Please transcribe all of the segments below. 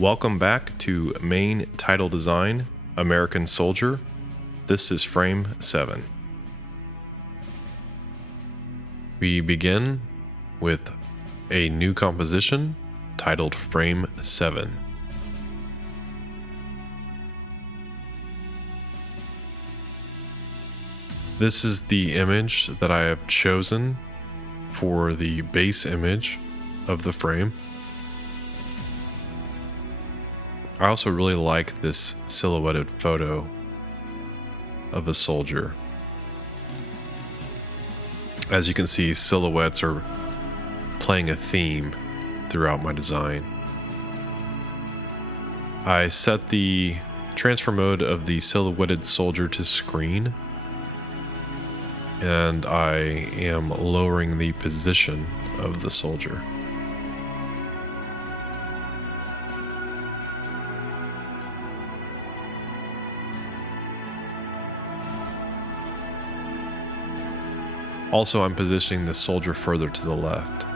Welcome back to Main Title Design, American Soldier. This is frame 7. We begin with a new composition titled Frame 7. This is the image that I have chosen for the base image of the frame. I also really like this silhouetted photo of a soldier. As you can see, silhouettes are playing a theme throughout my design. I set the transfer mode of the silhouetted soldier to screen, and I am lowering the position of the soldier. Also, I'm positioning the soldier further to the left.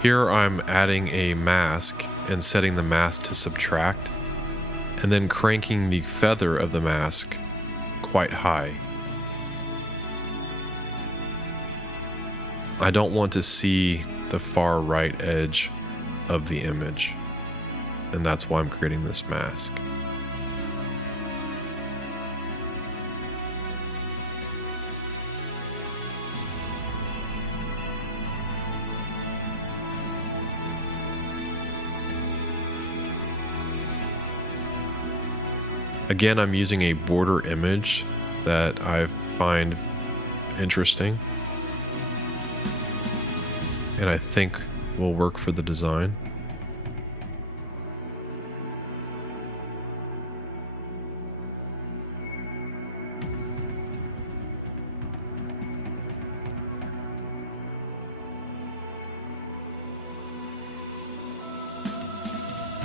Here I'm adding a mask and setting the mask to subtract, and then cranking the feather of the mask quite high. I don't want to see the far right edge of the image, and that's why I'm creating this mask. Again, I'm using a border image that I find interesting and I think will work for the design.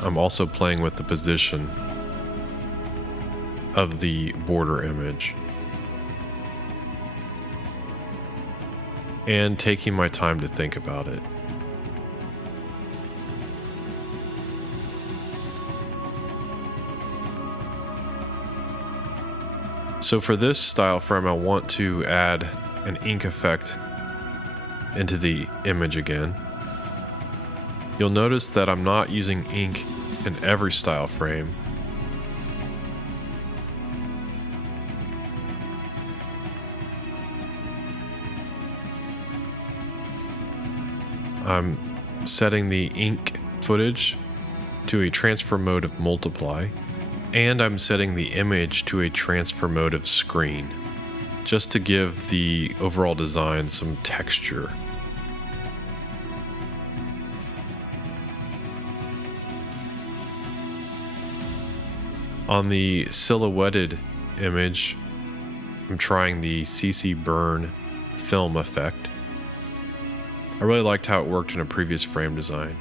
I'm also playing with the position of the border image and taking my time to think about it. So for this style frame, I want to add an ink effect into the image again. You'll notice that I'm not using ink in every style frame. I'm setting the ink footage to a transfer mode of multiply, and I'm setting the image to a transfer mode of screen, just to give the overall design some texture. On the silhouetted image, I'm trying the CC burn film effect. I really liked how it worked in a previous frame design.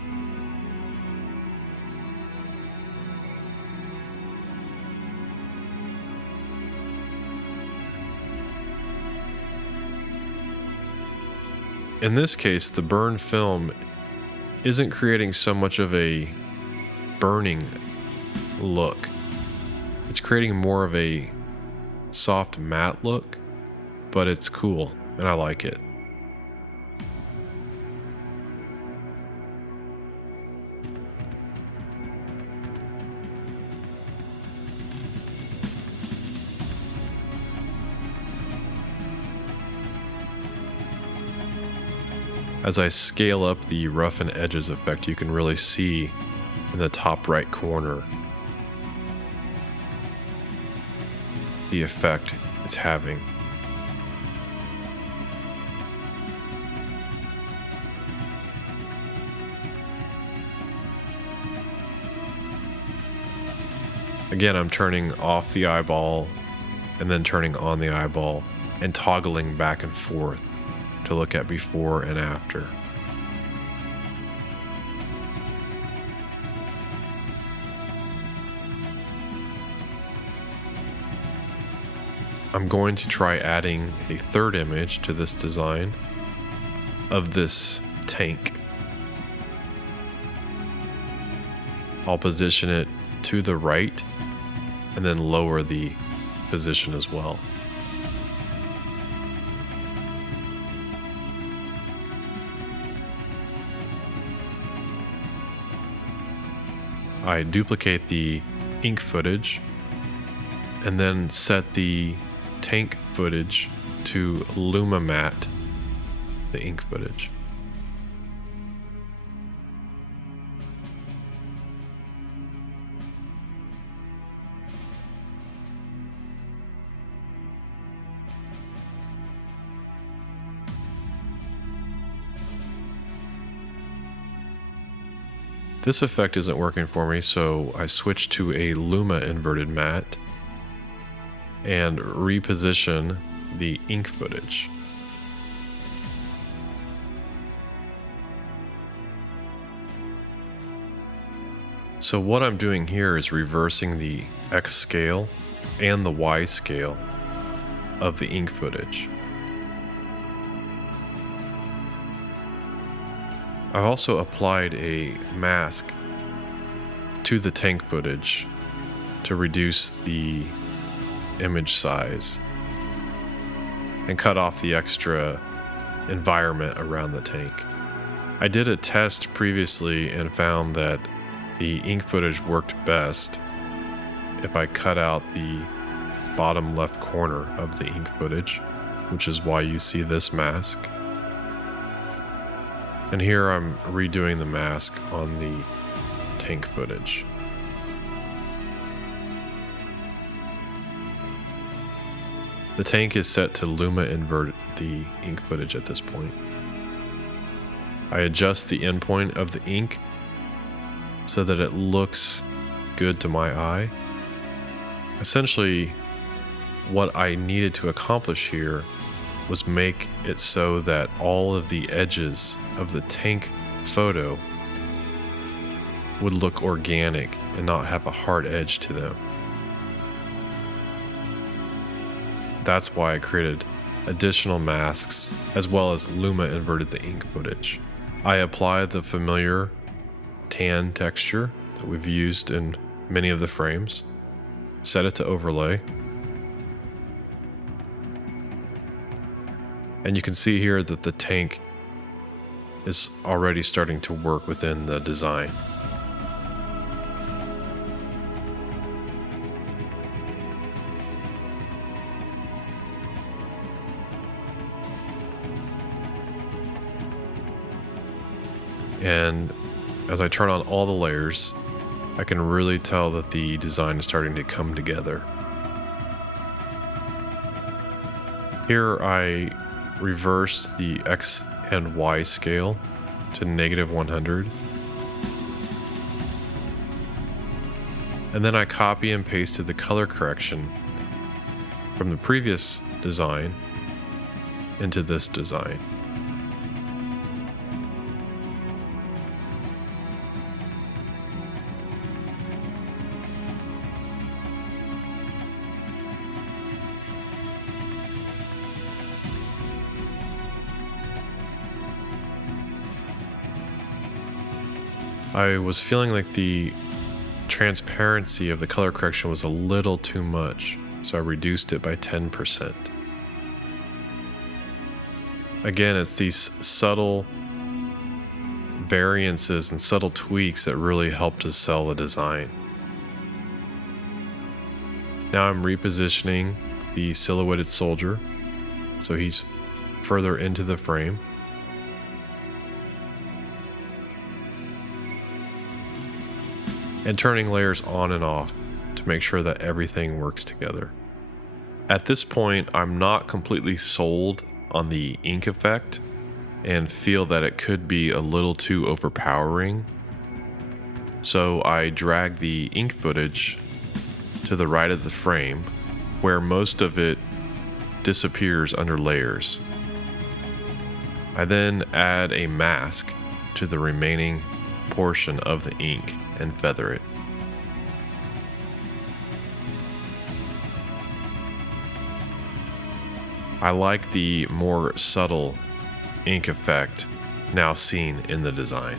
In this case, the burn film isn't creating so much of a burning look. It's creating more of a soft matte look, but it's cool and I like it. As I scale up the roughen edges effect, you can really see in the top right corner the effect it's having. Again, I'm turning off the eyeball and then turning on the eyeball and toggling back and forth to look at before and after. I'm going to try adding a third image to this design of this tank I'll position it to the right and then lower the position as well. I duplicate the ink footage and then set the tank footage to Luma matte the ink footage. This effect isn't working for me, so I switch to a Luma inverted matte and reposition the ink footage. So what I'm doing here is reversing the X scale and the Y scale of the ink footage. I've also applied a mask to the tank footage to reduce the image size and cut off the extra environment around the tank. I did a test previously and found that the ink footage worked best if I cut out the bottom left corner of the ink footage, which is why you see this mask. And here I'm redoing the mask on the tank footage. The tank is set to Luma invert the ink footage at this point. I adjust the endpoint of the ink so that it looks good to my eye. Essentially, what I needed to accomplish here was make it so that all of the edges of the tank photo would look organic and not have a hard edge to them. That's why I created additional masks as well as Luma inverted the ink footage. I applied the familiar tan texture that we've used in many of the frames, set it to overlay, and you can see here that the tank is already starting to work within the design. And as I turn on all the layers, I can really tell that the design is starting to come together. Here I reverse the X and Y scale to -100. And then I copy and pasted the color correction from the previous design into this design. I was feeling like the transparency of the color correction was a little too much, so I reduced it by 10%. Again, it's these subtle variances and subtle tweaks that really help to sell the design. Now I'm repositioning the silhouetted soldier, so he's further into the frame. And turning layers on and off to make sure that everything works together. At this point, I'm not completely sold on the ink effect and feel that it could be a little too overpowering. So I drag the ink footage to the right of the frame where most of it disappears under layers. I then add a mask to the remaining portion of the ink and feather it. I like the more subtle ink effect now seen in the design.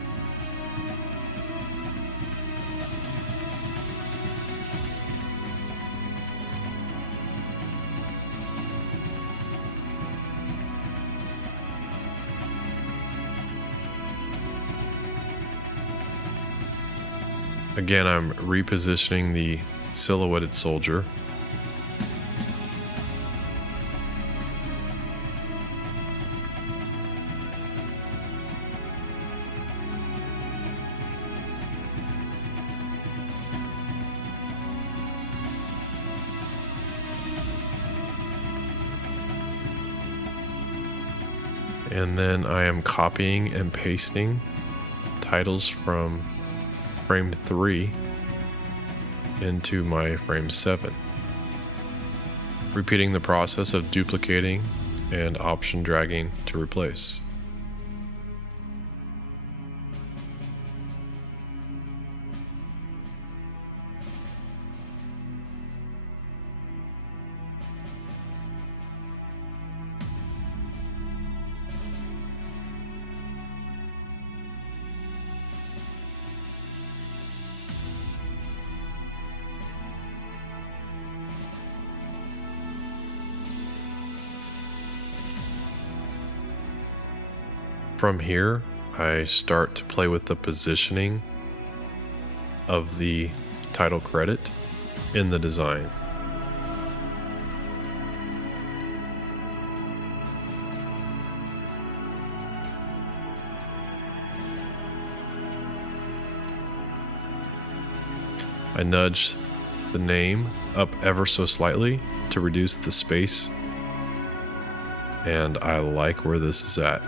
Again, I'm repositioning the silhouetted soldier. And then I am copying and pasting titles from frame 3 into my frame 7. Repeating the process of duplicating and option dragging to replace. From here, I start to play with the positioning of the title credit in the design. I nudge the name up ever so slightly to reduce the space, and I like where this is at.